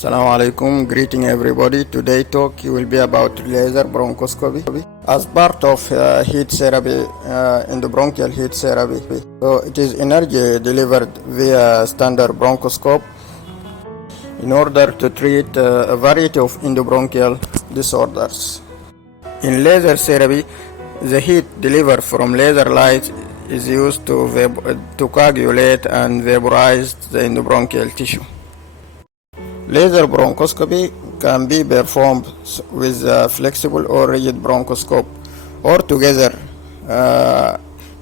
Assalamu alaikum, greeting everybody. Today talk will be about laser bronchoscopy as part of heat therapy, endobronchial heat therapy. So it is energy delivered via standard bronchoscope in order to treat a variety of endobronchial disorders. In laser therapy, the heat delivered from laser light is used to coagulate and vaporize the endobronchial tissue. Laser bronchoscopy can be performed with a flexible or rigid bronchoscope or together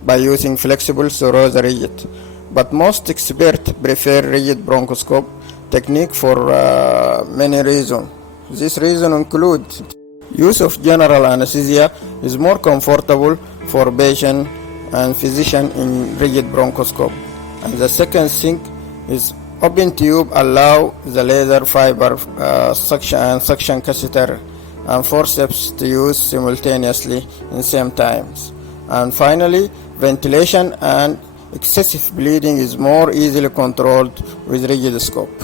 by using flexible or rigid. But most experts prefer rigid bronchoscope technique for many reasons. These reasons include use of general anesthesia is more comfortable for patient and physician in rigid bronchoscope. And the second thing is open tube allow the laser fiber suction catheter and forceps to use simultaneously in same times. And finally, ventilation and excessive bleeding is more easily controlled with rigid scope.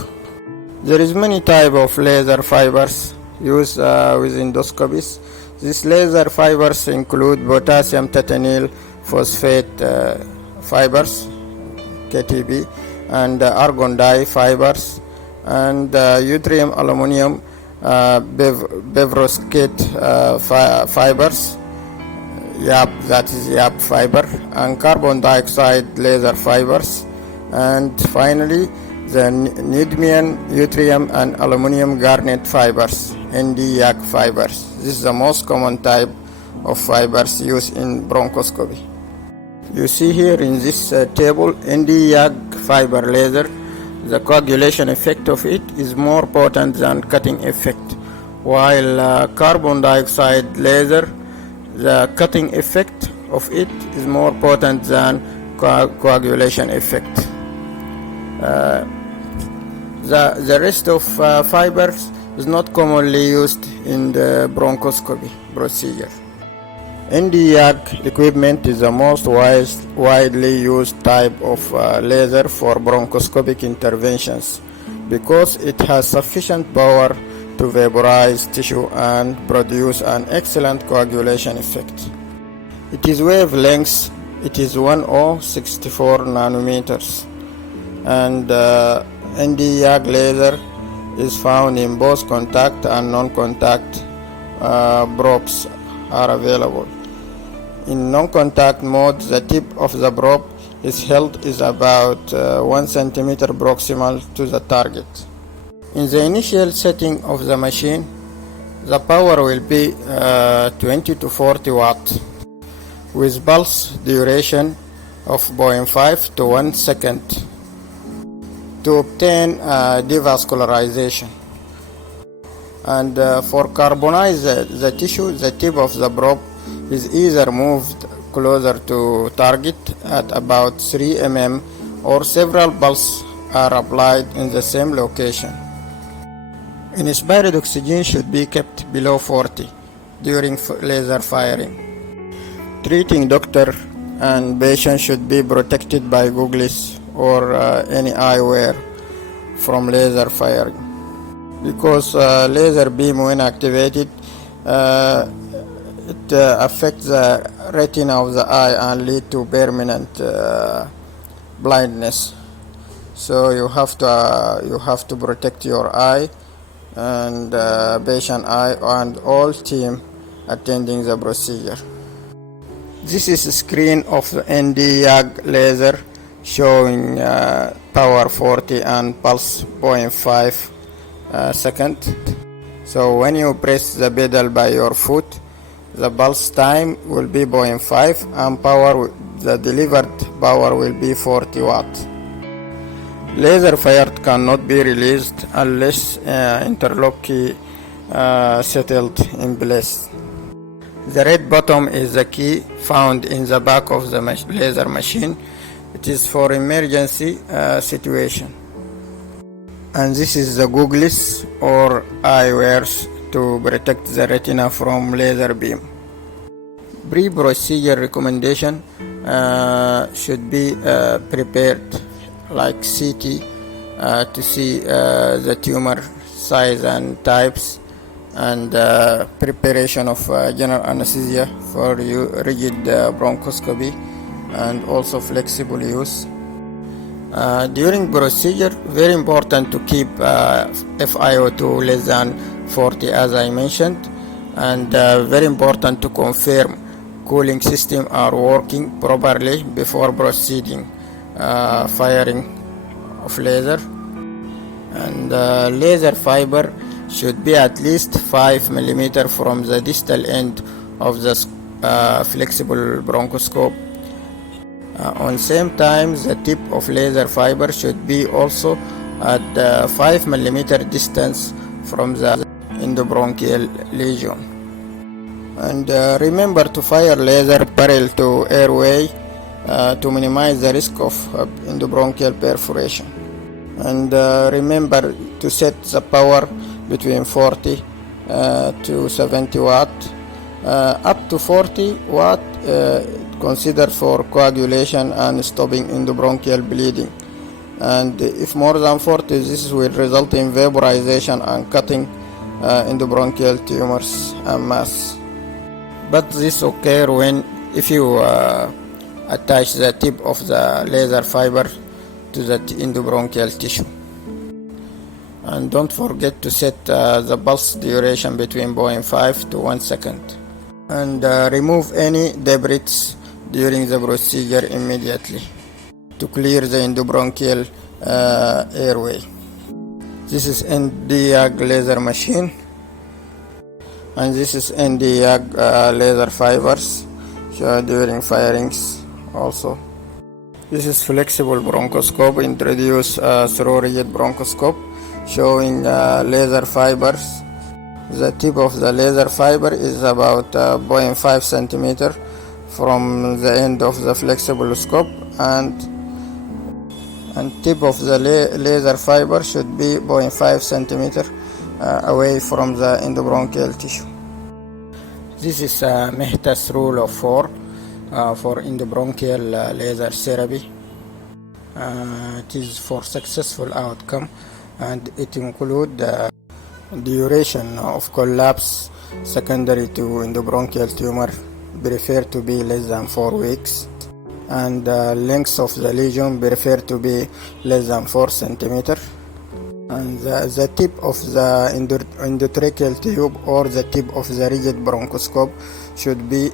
There is many type of laser fibers used with endoscopies. These laser fibers include potassium tetanyl phosphate fibers, KTB, and argon dye fibers, and yttrium aluminum perovskite fibers, that is YAP fiber, and carbon dioxide laser fibers, and finally the neodymium, yttrium, and aluminum garnet fibers, ND-YAG fibers. This is the most common type of fibers used in bronchoscopy. You see here in this table ND-YAG fiber laser. The coagulation effect of it is more potent than cutting effect, while carbon dioxide laser, the cutting effect of it is more potent than coagulation effect. The rest of fibers is not commonly used in the bronchoscopy procedure. ND-YAG equipment is the most widely used type of laser for bronchoscopic interventions because it has sufficient power to vaporize tissue and produce an excellent coagulation effect. Its wavelength is 1064 nanometers, and ND-YAG laser is found in both contact and non-contact probes are available. In non-contact mode, the tip of the probe is about 1 centimeter proximal to the target. In the initial setting of the machine, the power will be 20 to 40 watts with pulse duration of 0.5 to 1 second to obtain devascularization. And for carbonize the tissue, the tip of the probe is either moved closer to target at about 3 mm or several pulses are applied in the same location. Inspired oxygen should be kept below 40 during laser firing. Treating doctor and patient should be protected by goggles or any eyewear from laser firing, because laser beam, when activated, it affects the retina of the eye and lead to permanent blindness. So you have to protect your eye and patient eye and all team attending the procedure. This is a screen of the ND-YAG laser showing power 40 and pulse 0.5 second. So when you press the pedal by your foot, the pulse time will be 0.5 and the delivered power will be 40 watts. Laser fired cannot be released unless interlock key settled in place. The red button is the key found in the back of the laser machine. It is for emergency situation. And this is the goggles or eyewears to protect the retina from laser beam. Pre-procedure recommendation should be prepared like CT to see the tumor size and types, and preparation of general anesthesia for rigid bronchoscopy, and also flexible use. During procedure, very important to keep FiO2 less than 40, as I mentioned, and very important to confirm cooling system are working properly before proceeding firing of laser. And laser fiber should be at least 5 millimeter from the distal end of the flexible bronchoscope. On same time, the tip of laser fiber should be also at 5 millimeter distance from the endobronchial lesion. And remember to fire laser parallel to airway to minimize the risk of endobronchial perforation. And remember to set the power between 40 to 70 watt. Up to 40 watt considered for coagulation and stopping endobronchial bleeding. And if more than 40, this will result in vaporization and cutting endobronchial tumors and mass. But this occurs if you attach the tip of the laser fiber to the endobronchial tissue. And don't forget to set the pulse duration between 0.5 to 1 second. And remove any debris during the procedure immediately to clear the endobronchial airway. This is Nd:YAG laser machine, and this is Nd:YAG laser fibers during firings also. This is flexible bronchoscope introduced through rigid bronchoscope, showing laser fibers. The tip of the laser fiber is about 0.5 centimeter from the end of the flexible scope, and tip of the laser fiber should be 0.5 centimeter away from the endobronchial tissue. This is Mehta's rule of 4 for endobronchial laser therapy. It is for successful outcome, and it includes duration of collapse secondary to endobronchial tumor preferred to be less than 4 weeks, and length of the lesion preferred to be less than 4 centimeter, and the tip of the endotracheal tube or the tip of the rigid bronchoscope should be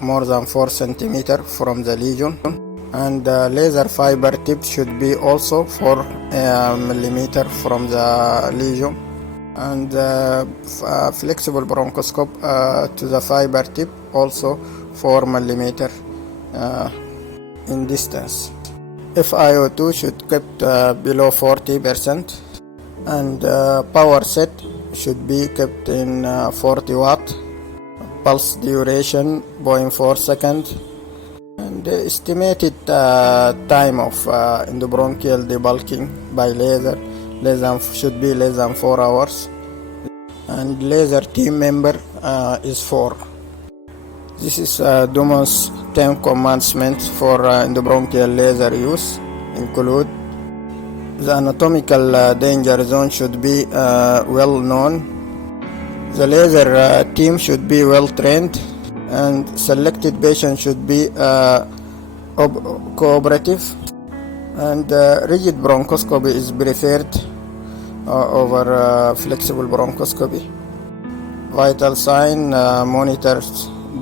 more than 4 centimeter from the lesion, and laser fiber tip should be also 4 millimeter from the lesion, and flexible bronchoscope to the fiber tip also 4 millimeter in distance. FiO2 should kept below 40%, and power set should be kept in 40 watt. Pulse duration 0.4 second, and the estimated time of endobronchial debulking by laser should be less than 4 hours, and laser team member is 4. This is Dumon's 10 commandments for endobronchial laser use. Include the anatomical danger zone should be well known. The laser team should be well trained, and selected patient should be cooperative, and rigid bronchoscopy is preferred over flexible bronchoscopy. Vital sign monitored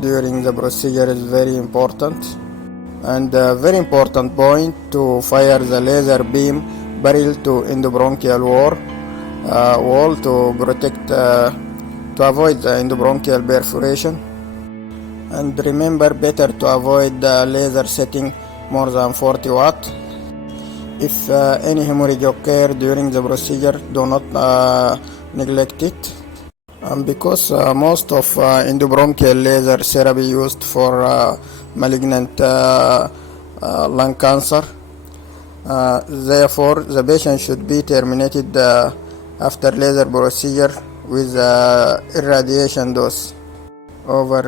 during the procedure is very important, and a very important point to fire the laser beam parallel to endobronchial wall to protect to avoid the endobronchial perforation. And remember, better to avoid the laser setting more than 40 watt. If any hemorrhage occur during the procedure, do not neglect it. Because most of endobronchial laser therapy used for malignant lung cancer, therefore the patient should be terminated after laser procedure with irradiation dose over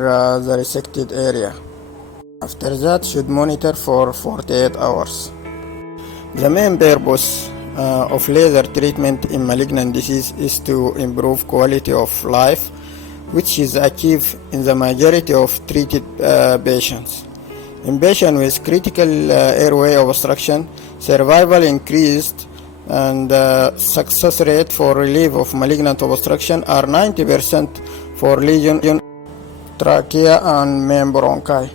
the resected area. After that, should monitor for 48 hours. The main purpose of laser treatment in malignant disease is to improve quality of life, which is achieved in the majority of treated patients. In patients with critical airway obstruction, survival increased, and success rate for relief of malignant obstruction are 90% for lesion, trachea, and main bronchi.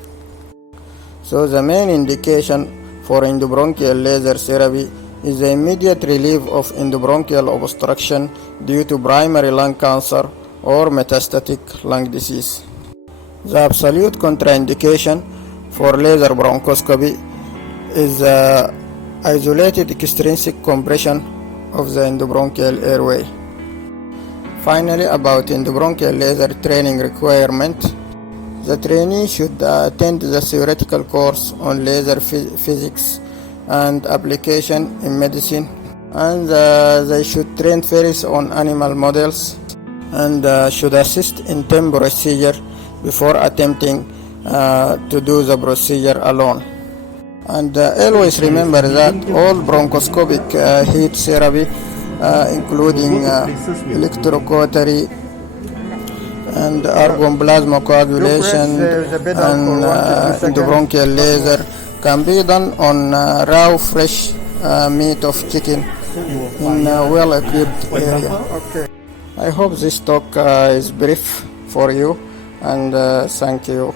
So the main indication for endobronchial laser therapy is the immediate relief of endobronchial obstruction due to primary lung cancer or metastatic lung disease. The absolute contraindication for laser bronchoscopy is isolated extrinsic compression of the endobronchial airway. Finally, about endobronchial laser training requirement, the trainee should attend the theoretical course on laser physics and application in medicine, and they should train first on animal models and should assist in 10 procedure before attempting to do the procedure alone. And always remember that all bronchoscopic heat therapy, including electrocautery and argon plasma coagulation and endobronchial laser, can be done on raw fresh meat of chicken in a well-equipped area. I hope this talk is brief for you, and thank you.